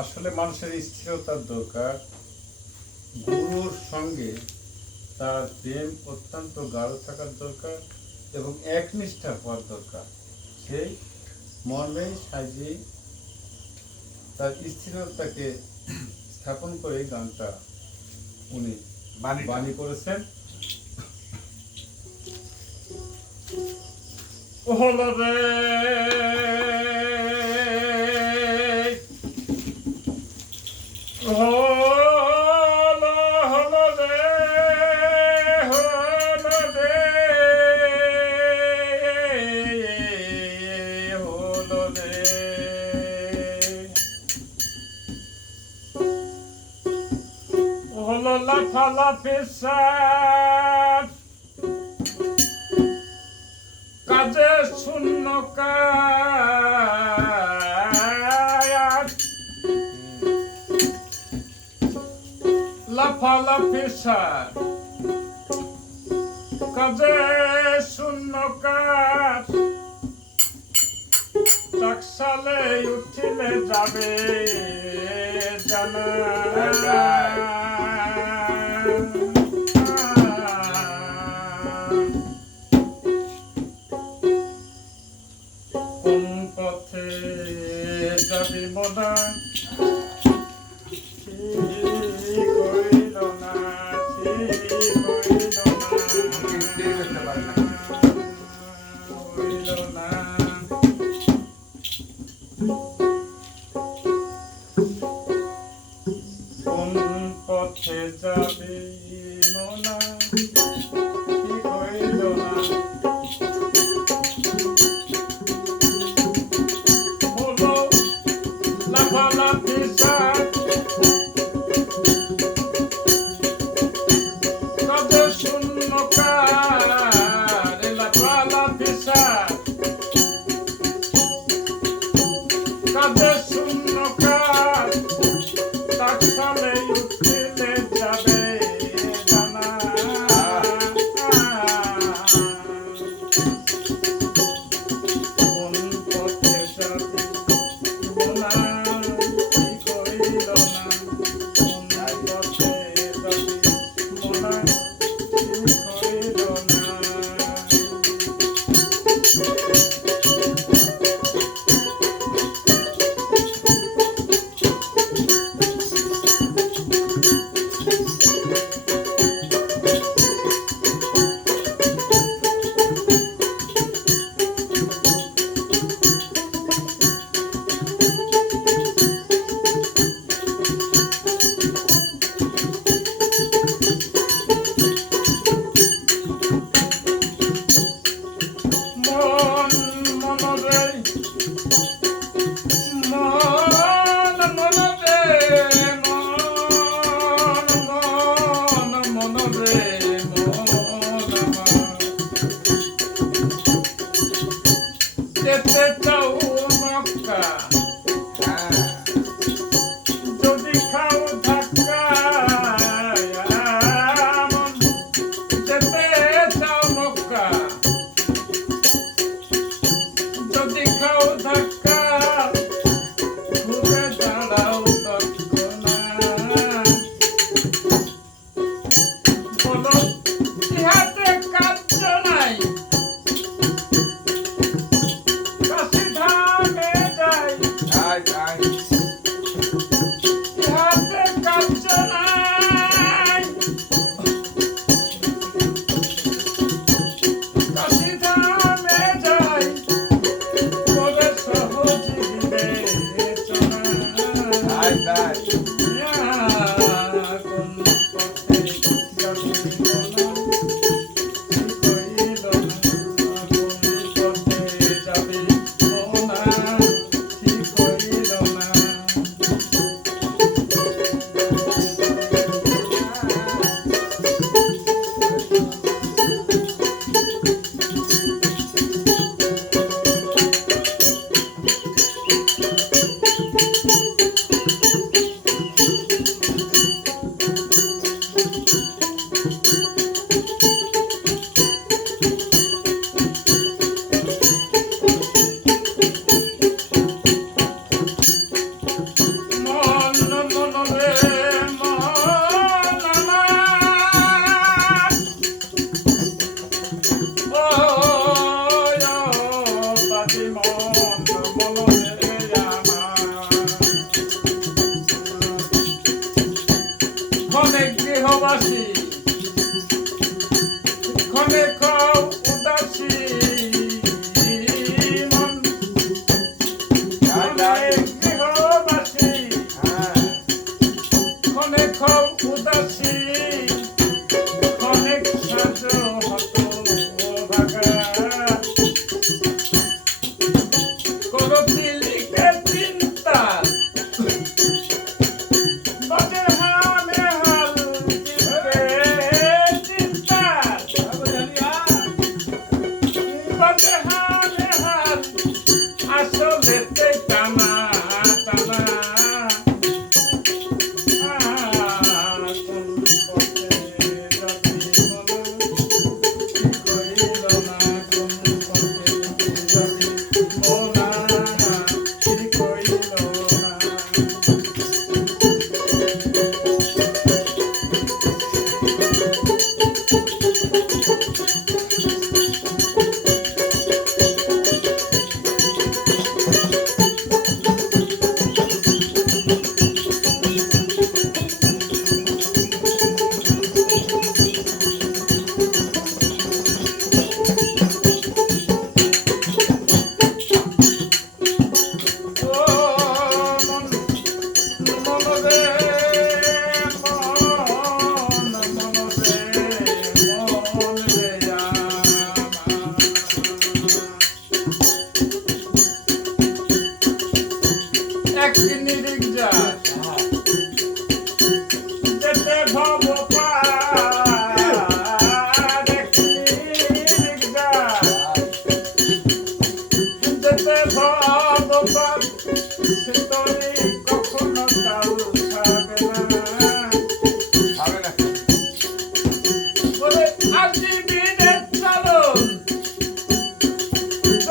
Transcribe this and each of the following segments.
আসলে মানুষের স্থিরতার দরকার, গুরুর সঙ্গে তার প্রেম অত্যন্ত গাঢ় থাকার দরকার এবং একনিষ্ঠা হওয়ার দরকার। সেই মর্মে সাজি তার স্থিরতাকে স্থাপন করে গানটা উনি বাণী করেছেন। হলো রে হলো হলো রে হলো রে হলো রে হলো লাফালাফি সাপ কাজে শূন্য কাজ লাফালাফি সাপ কাজে শূন্য কাজ টাকসালে উঠিলে যাবে জানা কোন পথে যাবি মোনা ঠিক হইল না ঠিক হইল না কোন পথে যাবি মোনা ঠিক হইল না হলো লাফালাফি সাপ কাজে শূন্য কাজ লাফালাফি সাপ কাজে শূন্য কাজ টাকসালে উঠিলে যাবে জানা কোন পথে যাবি মোনা ঠিক হইল না কোন পথে যাবি মোনা ঠিক হইল না মন মনরে মন মনরে মন মন মনরে মন যেতে চাও মক্কা যদি খাও ধাক্কা মন যেতে চাও মক্কা যদি খাও ধাক্কা ঘুরে দাঁড়াও তৎক্ষণা বলো ইহাতে কার্য নাই কাশী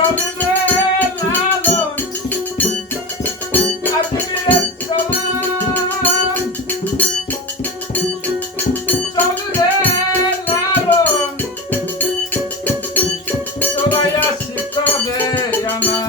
চলবে লালন আজমিরের চলন চলবে লালন চলাইয়া শিখবে আনা